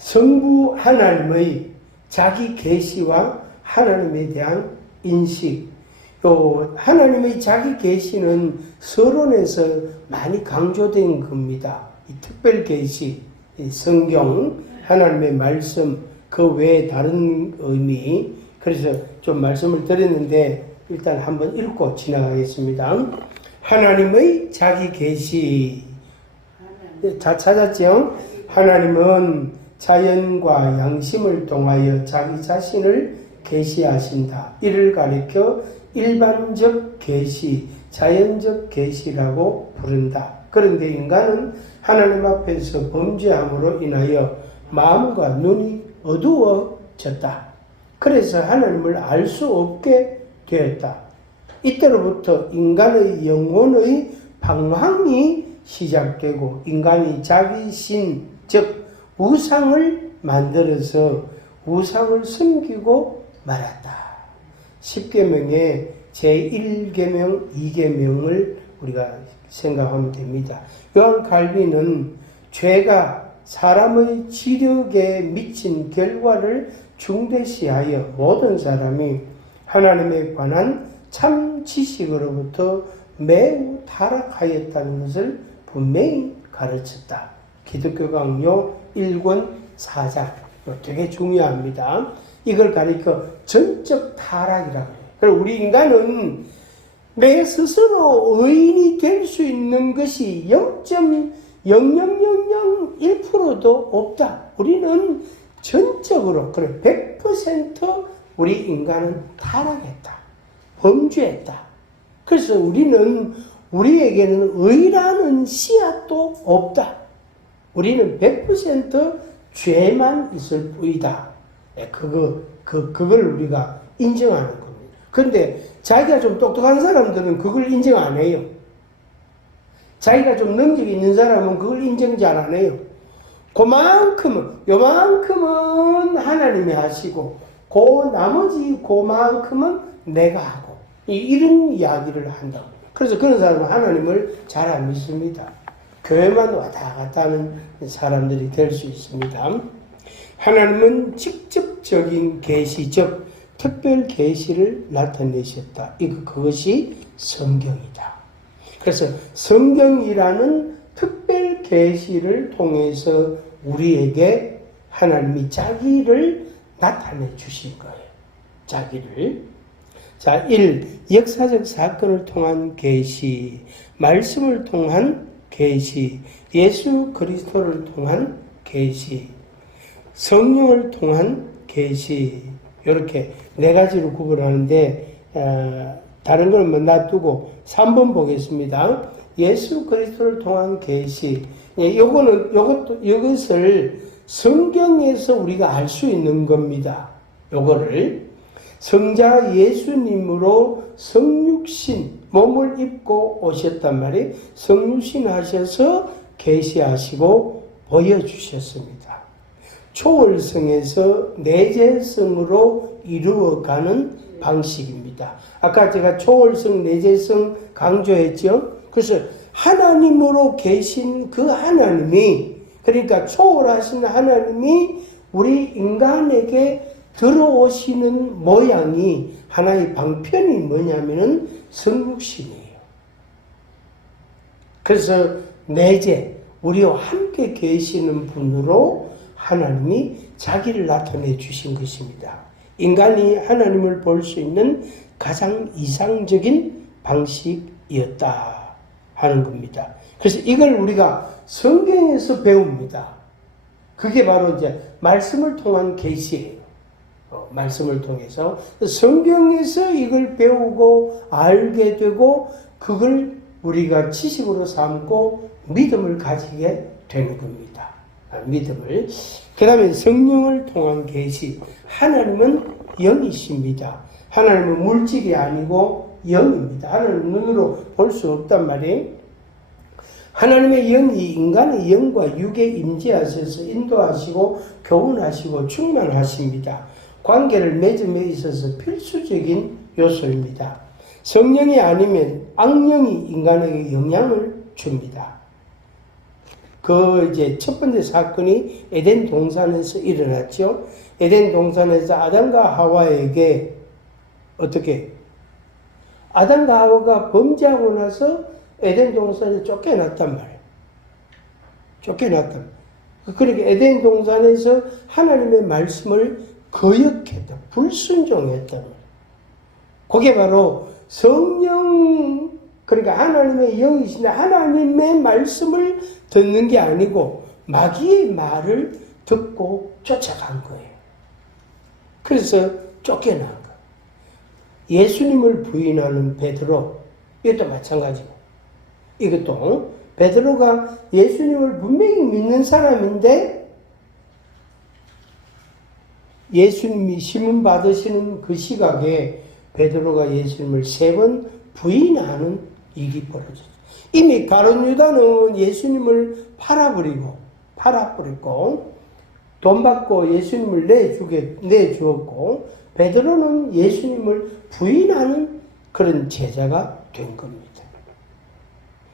성부 하나님의 자기 계시와 하나님에 대한 인식. 하나님의 자기 계시는 서론에서 많이 강조된 겁니다. 이 특별 계시, 성경, 하나님의 말씀, 그 외에 다른 의미. 그래서 좀 말씀을 드렸는데 일단 한번 읽고 지나가겠습니다. 하나님의 자기 계시. 자, 찾았죠? 하나님은 자연과 양심을 통하여 자기 자신을 계시하신다. 이를 가리켜 일반적 계시, 자연적 계시라고 부른다. 그런데 인간은 하나님 앞에서 범죄함으로 인하여 마음과 눈이 어두워졌다. 그래서 하나님을 알 수 없게 되었다. 이때로부터 인간의 영혼의 방황이 시작되고 인간이 자기 신, 즉 우상을 만들어서 우상을 숨기고 말았다. 10계명의 제1계명, 2계명을 우리가 생각하면 됩니다. 요한 칼빈은 죄가 사람의 지력에 미친 결과를 중대시하여 모든 사람이 하나님에 관한 참 지식으로부터 매우 타락하였다는 것을 분명히 가르쳤다. 기독교 강요 1권 4장. 되게 중요합니다. 이걸 가리켜 전적 타락이라고 해요. 그리고 우리 인간은 내 스스로 의인이 될 수 있는 것이 0.00001%도 없다. 우리는 전적으로, 그래, 100% 우리 인간은 타락했다. 범죄했다. 그래서 우리에게는 의라는 씨앗도 없다. 우리는 100% 죄만 있을 뿐이다. 그걸 우리가 인정하는 겁니다. 그런데 자기가 좀 똑똑한 사람들은 그걸 인정 안 해요. 자기가 좀 능력이 있는 사람은 그걸 인정 잘 안 해요. 요만큼은 하나님이 하시고, 나머지 그만큼은 내가 하고, 이런 이야기를 한다고. 그래서 그런 사람은 하나님을 잘 안 믿습니다. 교회만 왔다 갔다 하는 사람들이 될 수 있습니다. 하나님은 직접적인 계시, 즉 특별 계시를 나타내셨다. 그것이 성경이다. 그래서 성경이라는 특별 계시를 통해서 우리에게 하나님이 자기를 나타내 주신 거예요. 자기를. 자, 1. 역사적 사건을 통한 계시, 말씀을 통한 계시, 예수 그리스도를 통한 계시, 성령을 통한 계시. 이렇게 네 가지로 구분하는데 다른 걸 놔두고 3번 보겠습니다. 예수 그리스도를 통한 계시. 이것을 성경에서 우리가 알 수 있는 겁니다. 요거를 성자 예수님으로 성육신 몸을 입고 오셨단 말이에요. 성육신 하셔서 계시하시고 보여주셨습니다. 초월성에서 내재성으로 이루어가는 방식입니다. 아까 제가 초월성, 내재성 강조했죠. 그래서 하나님으로 계신 그 하나님이, 그러니까 초월하신 하나님이 우리 인간에게 들어오시는 모양이 하나의 방편이 뭐냐면은 성육신이에요. 그래서 내재, 우리와 함께 계시는 분으로 하나님이 자기를 나타내 주신 것입니다. 인간이 하나님을 볼 수 있는 가장 이상적인 방식이었다 하는 겁니다. 그래서 이걸 우리가 성경에서 배웁니다. 그게 바로 이제 말씀을 통한 계시예요. 말씀을 통해서 성경에서 이걸 배우고 알게 되고 그걸 우리가 지식으로 삼고 믿음을 가지게 되는 겁니다. 믿음을. 그 다음에 성령을 통한 계시. 하나님은 영이십니다. 하나님은 물질이 아니고 영입니다. 하나님은 눈으로 볼 수 없단 말이에요. 하나님의 영이 인간의 영과 육에 임재하셔서 인도하시고 교훈하시고 충만하십니다. 관계를 맺음에 있어서 필수적인 요소입니다. 성령이 아니면 악령이 인간에게 영향을 줍니다. 이제 첫 번째 사건이 에덴 동산에서 일어났죠. 에덴 동산에서 아담과 하와에게 어떻게? 아담과 하와가 범죄하고 나서 에덴 동산에 쫓겨났단 말이에요. 쫓겨났단 말이에요. 그러니까 에덴 동산에서 하나님의 말씀을 거역했다. 불순종했단 말이에요. 그게 바로 성령, 그러니까 하나님의 영이신데 하나님의 말씀을 듣는 게 아니고 마귀의 말을 듣고 쫓아간 거예요. 그래서 쫓겨난 거예요. 예수님을 부인하는 베드로, 이것도 마찬가지고, 이것도 베드로가 예수님을 분명히 믿는 사람인데 예수님이 시문 받으시는 그 시각에 베드로가 예수님을 3번 부인하는 일이 벌어졌어요. 이미 가룟 유다는 예수님을 팔아버리고 돈 받고 예수님을 내주었고 베드로는 예수님을 부인하는 그런 제자가 된 겁니다.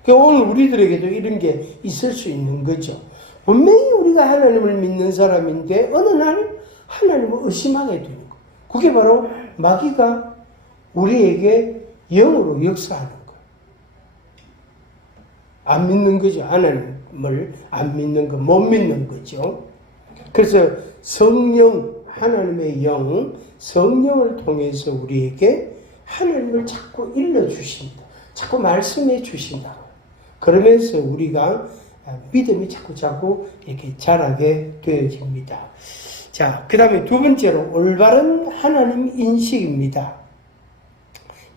오늘 우리들에게도 이런 게 있을 수 있는 거죠. 분명히 우리가 하나님을 믿는 사람인데 어느 날 하나님을 의심하게 되는 거. 그게 바로 마귀가 우리에게 영으로 역사하는 거예요. 안 믿는 거죠. 하나님을 안 믿는 거, 못 믿는 거죠. 그래서 성령, 하나님의 영, 성령을 통해서 우리에게 하나님을 자꾸 일러주신다. 자꾸 말씀해 주신다. 그러면서 우리가 믿음이 자꾸 이렇게 자라게 되어집니다. 자, 그 다음에 두 번째로 올바른 하나님 인식입니다.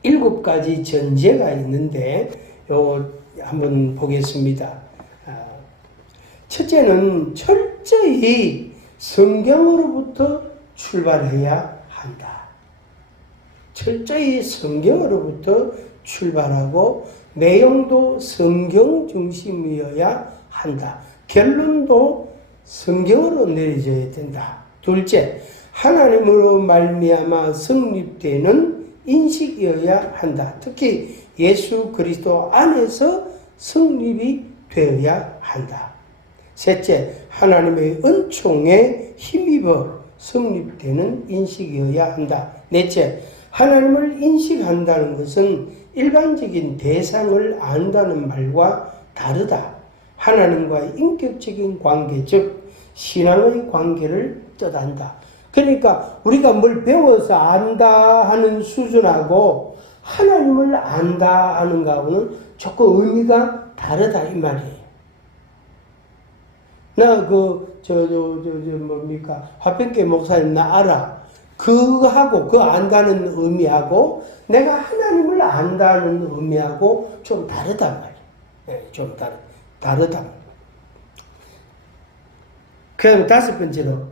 7가지 전제가 있는데 요거 한번 보겠습니다. 첫째는 철저히 성경으로부터 출발해야 한다. 철저히 성경으로부터 출발하고 내용도 성경 중심이어야 한다. 결론도 성경으로 내려져야 된다. 둘째, 하나님으로 말미암아 성립되는 인식이어야 한다. 특히 예수 그리스도 안에서 성립이 되어야 한다. 셋째, 하나님의 은총에 힘입어 성립되는 인식이어야 한다. 넷째, 하나님을 인식한다는 것은 일반적인 대상을 안다는 말과 다르다. 하나님과의 인격적인 관계, 즉 신앙의 관계를 뜻한다. 그러니까 우리가 뭘 배워서 안다 하는 수준하고 하나님을 안다 하는 거하고는 조금 의미가 다르다 이 말이에요. 나 뭡니까? 화평교 목사님 나 알아. 그거하고 그 안다는 의미하고 내가 하나님을 안다는 의미하고 좀 다르단 말이에요. 네, 좀 다르다. 그다음 5번째로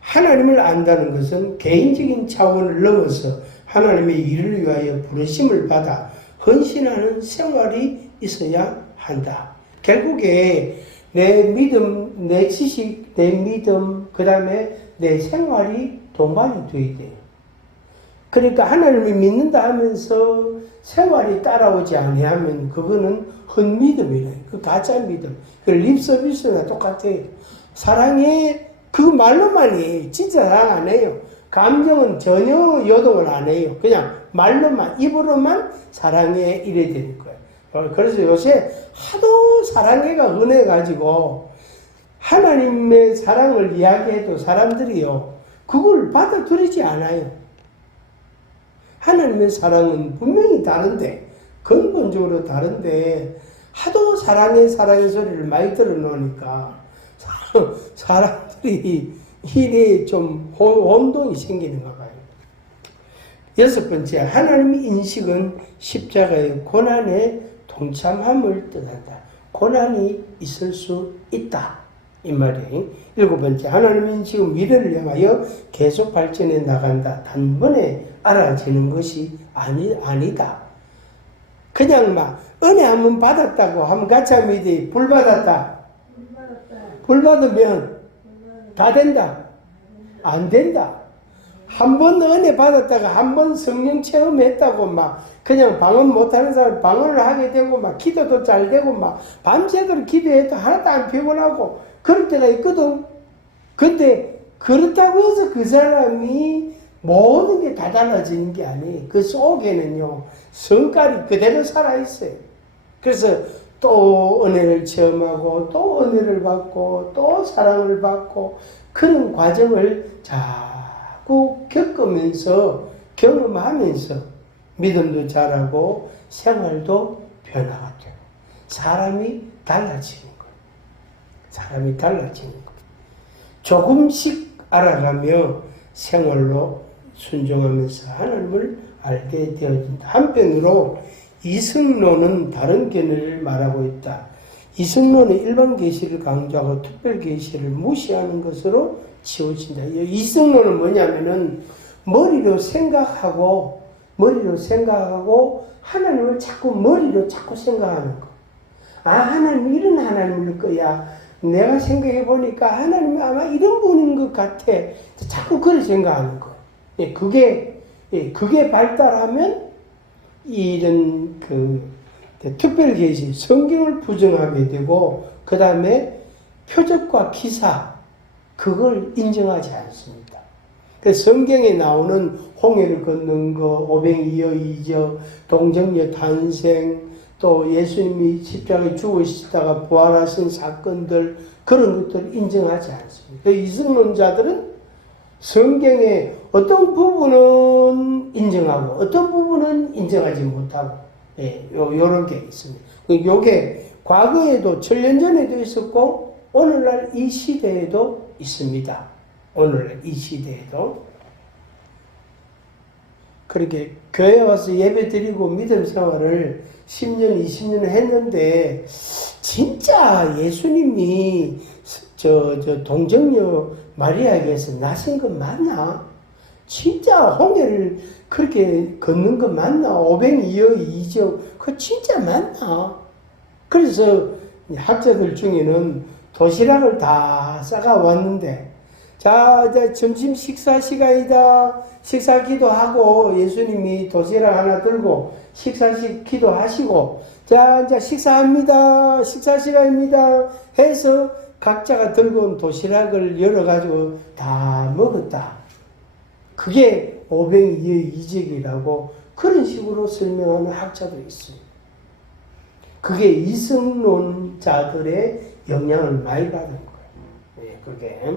하나님을 안다는 것은 개인적인 차원을 넘어서 하나님의 일을 위하여 부르심을 받아 헌신하는 생활이 있어야 한다. 결국에 내 믿음, 내 지식, 내 믿음, 그 다음에 내 생활이 동반이 돼야 돼요. 그러니까 하나님을 믿는다 하면서 생활이 따라오지 아니하면 그거는 헛믿음이래. 그 가짜 믿음. 그 립서비스나 똑같아요. 사랑해. 그 말로만 해요. 진짜 사랑 안 해요. 감정은 전혀 요동을 안 해요. 그냥 말로만, 입으로만 사랑해 이래야 되는 거예요. 그래서 요새 하도 사랑해가 흔해가지고 하나님의 사랑을 이야기해도 사람들이요. 그걸 받아들이지 않아요. 하나님의 사랑은 분명히 다른데, 근본적으로 다른데, 하도 사랑해 소리를 많이 들어놓으니까, 사람들이 일에 좀 혼동이 생기는가 봐요. 6번째, 하나님의 인식은 십자가의 고난에 동참함을 뜻한다. 고난이 있을 수 있다. 이 말이에요. 7번째, 하나님의 인식은 미래를 향하여 계속 발전해 나간다. 단번에 알아지는 것이 아니다. 그냥 막 은혜 한번 받았다고 하면 가짜 믿이 불 받았다. 불 받으면 다 된다. 안 된다. 한 번 은혜 받았다가 한 번 성령 체험했다고 막 그냥 방언 못하는 사람 방언을 하게 되고 막 기도도 잘 되고 막 밤새도록 기도해도 하나도 안 피곤하고 그럴 때가 있거든. 근데 그렇다고 해서 그 사람이 모든 게 다 달라지는 게 아니에요. 그 속에는요 성깔이 그대로 살아있어요. 그래서 또 은혜를 체험하고 또 은혜를 받고 또 사랑을 받고 그런 과정을 자꾸 겪으면서 경험하면서 믿음도 자라고 생활도 변화가 되고 사람이 달라지는 거예요. 사람이 달라지는 거예요. 조금씩 알아가며 생활로 순종하면서 하나님을 알게 되어진다. 한편으로 이승론은 다른 견해를 말하고 있다. 이승론은 일반 계시를 강조하고 특별 계시를 무시하는 것으로 치우친다. 이승론은 뭐냐면은 머리로 생각하고 하나님을 자꾸 머리로 자꾸 생각하는 거. 아, 하나님 이런 하나님일 거야. 내가 생각해 보니까 하나님이 아마 이런 분인 것 같아. 자꾸 그렇게 생각하는 거. 그게 발달하면 이런 특별 계시, 성경을 부정하게 되고 그 다음에 표적과 기사 그걸 인정하지 않습니다. 그래서 성경에 나오는 홍해를 걷는 거, 오병이어 이적, 동정녀 탄생, 또 예수님이 십자가에 죽으시다가 부활하신 사건들 그런 것들을 인정하지 않습니다. 이승론자들은 성경의 어떤 부분은 인정하고 어떤 부분은 인정하지 못하고 요런 게 있습니다. 요게 과거에도 1000년 전에도 있었고 오늘날 이 시대에도 있습니다. 오늘날 이 시대에도 그렇게 교회 와서 예배 드리고 믿음 생활을 10년, 20년 했는데 진짜 예수님이 동정녀 마리아에게서 나신 건 맞나? 진짜 홍해를 그렇게 걷는 건 맞나? 오병이어 이적 그거 진짜 맞나? 그래서 학자들 중에는 도시락을 다 싸가 왔는데 자, 이제 점심 식사 시간이다. 식사 기도하고 예수님이 도시락 하나 들고 식사 기도하시고 자, 이제 식사합니다. 식사 시간입니다. 해서 각자가 들고 온 도시락을 열어가지고 다 먹었다. 그게 오병이어 이적이라고 그런 식으로 설명하는 학자도 있어요. 그게 이승론자들의 영향을 많이 받은 거예요. 그게.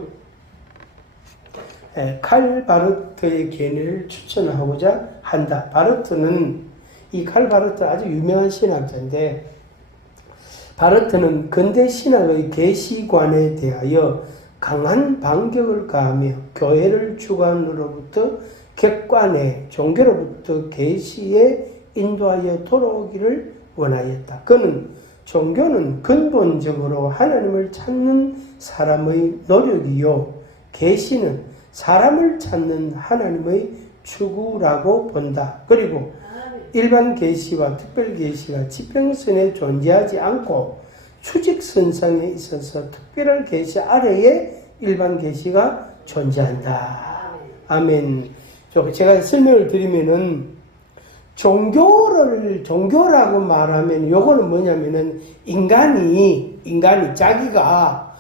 칼 바르트의 견해를 추천하고자 한다. 이 칼 바르트 아주 유명한 신학자인데 바르트는 근대 신학의 계시관에 대하여 강한 반격을 가하며 교회를 주관으로부터 객관에 종교로부터 계시에 인도하여 돌아오기를 원하였다. 그는 종교는 근본적으로 하나님을 찾는 사람의 노력이요 계시는 사람을 찾는 하나님의 추구라고 본다. 그리고 일반 계시와 특별 계시가 지평선에 존재하지 않고 수직선상에 있어서 특별한 계시 아래에 일반 계시가 존재한다. 아멘. 제가 설명을 드리면은 종교라고 말하면 요거는 뭐냐면은 인간이 자기가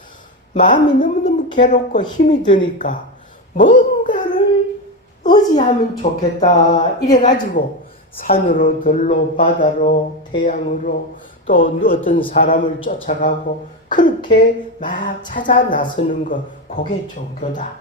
마음이 너무너무 괴롭고 힘이 드니까 뭔가를 의지하면 좋겠다 이래가지고 산으로 들로 바다로 태양으로 또 어떤 사람을 쫓아가고 그렇게 막 찾아 나서는 거 그게 종교다.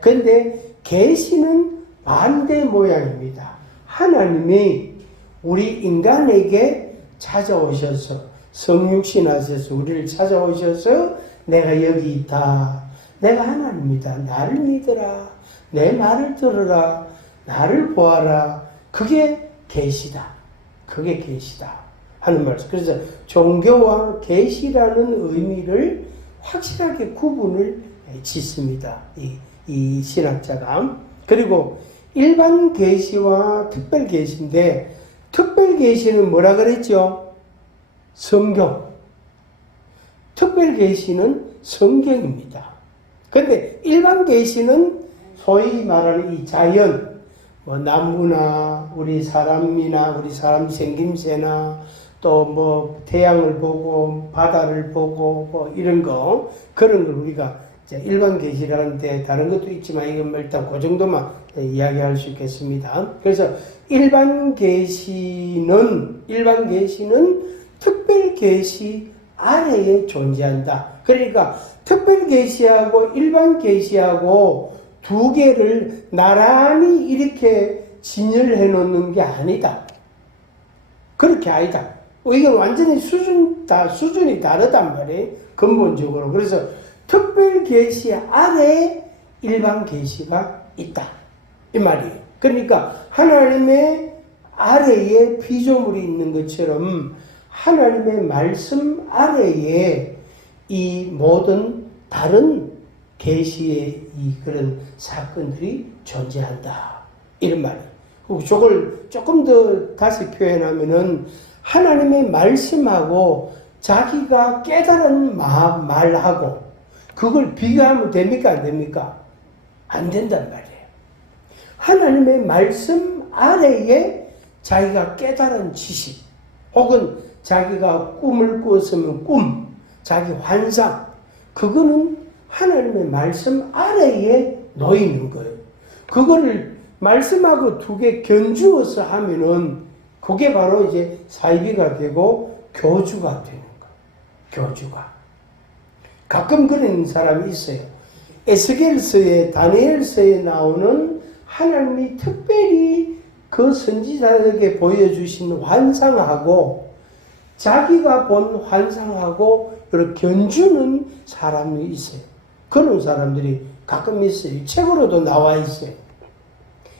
근데 계시는 반대 모양입니다. 하나님이 우리 인간에게 찾아오셔서 성육신 하셔서 우리를 찾아오셔서 내가 여기 있다. 내가 하나님이다. 나를 믿어라. 내 말을 들어라. 나를 보아라. 그게 계시다. 그게 계시다. 하는 말씀. 그래서 종교와 계시라는 의미를 확실하게 구분을 짓습니다. 이 신학자가. 그리고 일반 계시와 특별 계시인데 특별 계시는 뭐라 그랬죠? 성경. 특별 계시는 성경입니다. 근데 일반 계시는 소위 말하는 이 자연, 뭐 나무나 우리 사람이나 우리 사람 생김새나 또 뭐 태양을 보고 바다를 보고 뭐 이런 거, 그런 걸 우리가 이제 일반 계시라는데 다른 것도 있지만 이건 뭐 일단 그 정도만 이야기할 수 있겠습니다. 그래서 일반 계시는 특별 계시 아래에 존재한다. 그러니까 특별 계시하고 일반 계시하고 두 개를 나란히 이렇게 진열해 놓는 게 아니다. 그렇게 아니다. 이건 완전히 수준이 다르단 말이에요. 근본적으로. 그래서 특별 계시 아래에 일반 계시가 있다. 이 말이에요. 그러니까 하나님의 아래에 피조물이 있는 것처럼 하나님의 말씀 아래에 이 모든 다른 계시의 이 그런 사건들이 존재한다. 이런 말이에요. 저걸 조금 더 다시 표현하면은 하나님의 말씀하고 자기가 깨달은 말하고 그걸 비교하면 됩니까? 안 됩니까? 안 된단 말이에요. 하나님의 말씀 아래에 자기가 깨달은 지식 혹은 자기가 꿈을 꾸었으면 꿈, 자기 환상, 그거는 하나님의 말씀 아래에 놓이는 거예요. 그거를 말씀하고 두 개 견주어서 하면은 그게 바로 이제 사이비가 되고 교주가 되는 거예요. 교주가. 가끔 그런 사람이 있어요. 에스겔서에, 다니엘서에 나오는 하나님이 특별히 그 선지자에게 보여주신 환상하고 자기가 본 환상하고 이렇게 견주는 사람이 있어요. 그런 사람들이 가끔 있어요. 책으로도 나와 있어요.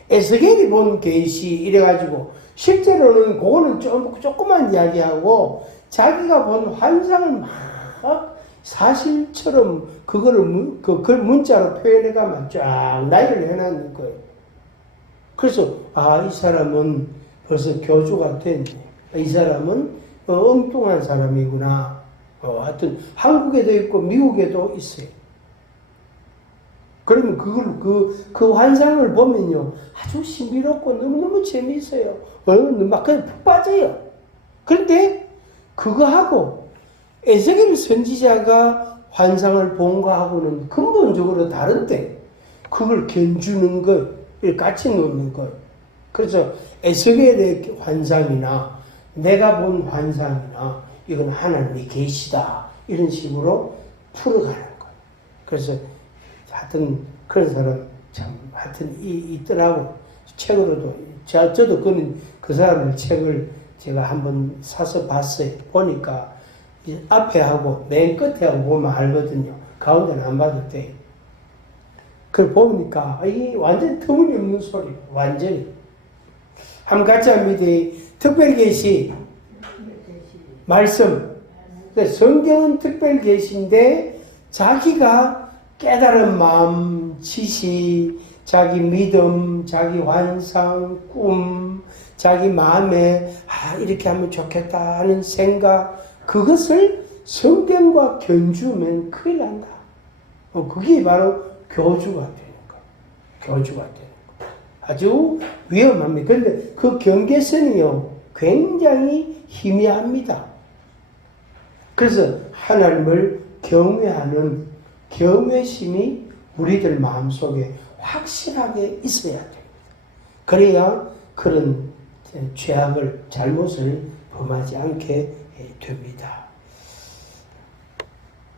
에스겔이 본 계시 이래가지고 실제로는 그거는 조그만 이야기하고 자기가 본 환상을 막 사실처럼 그거를 그 문자로 표현해가면 쫙 나열을 해놨는 거예요. 그래서 이 사람은 벌써 교주가 됐네. 이 사람은 엉뚱한 사람이구나. 하여튼 한국에도 있고 미국에도 있어요. 그러면 그 환상을 보면요. 아주 신비롭고 너무너무 재미있어요. 막 그냥 푹 빠져요. 그런데 그거하고 에스겔 선지자가 환상을 본 거하고는 근본적으로 다른데 그걸 견주는 걸 같이 놓는 거예요. 그래서 에스겔의 환상이나 내가 본 환상이나 이건 하나님의 계시다. 이런 식으로 풀어가는 거예요. 그래서 하여튼 그런 사람 참 하여튼 있더라고. 책으로도 저도 그 사람의 책을 제가 한번 사서 봤어요. 보니까 앞에 하고 맨 끝에 하고 보면 알거든요. 가운데는 안 봐도 돼. 그걸 보니까 이 완전 터무니없는 소리. 완전히. 한번 같이 합니다. 특별계시 말씀. 성경은 특별계시인데 자기가 깨달은 마음, 지식, 자기 믿음, 자기 환상, 꿈, 자기 마음에 이렇게 하면 좋겠다 하는 생각, 그것을 성경과 견주면 큰일 난다. 그게 바로 교주가 되는 거예요. 교주가 되는 거예요. 아주 위험합니다. 그런데 그 경계선이요, 굉장히 희미합니다. 그래서 하나님을 경외하는 경외심이 우리들 마음속에 확실하게 있어야 됩니다. 그래야 그런 죄악을, 잘못을 범하지 않게 됩니다.